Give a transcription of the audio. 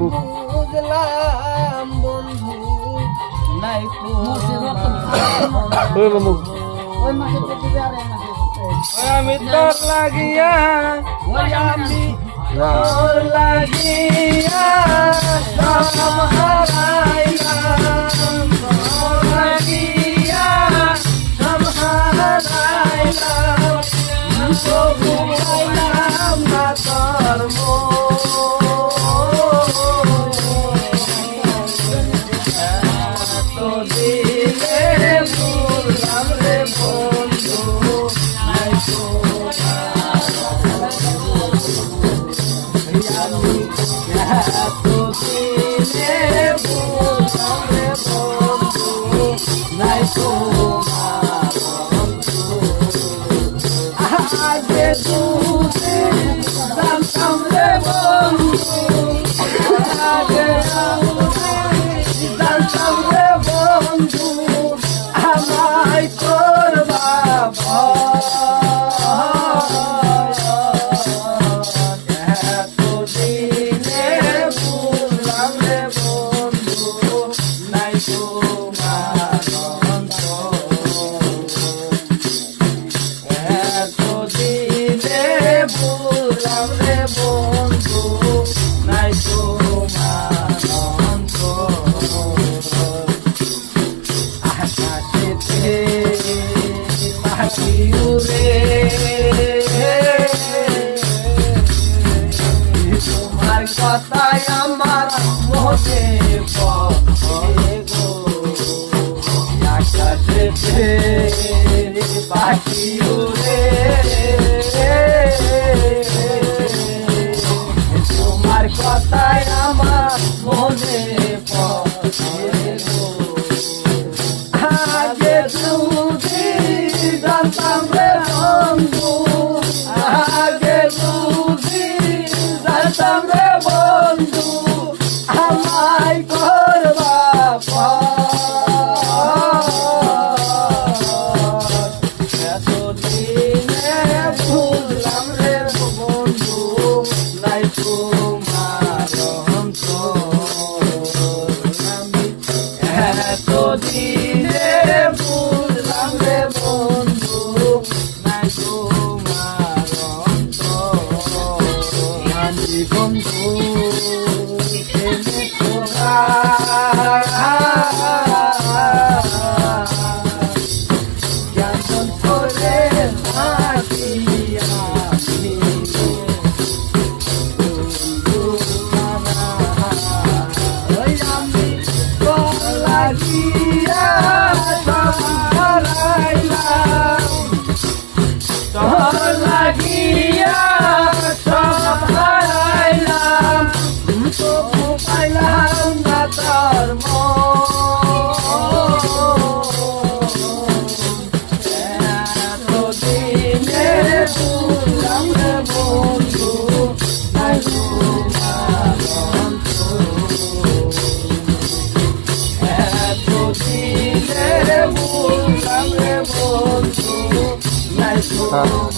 বুঝলাম বন্ধু নাই আমি তোর লাগিয়া আমি তোর লাগিয়া সব হারাইলাম তোর লাগিয়া সব হারাইলাম তবু পাইলাম না তোর কথায় আমার মনে পড়ে গো আকাশেতে পাখি উড়ে তোমার কথায় আমার মনে পড়ে গো আগে যদি জানতাম রে বন্ধু আগে যদি জানতাম রে Ah.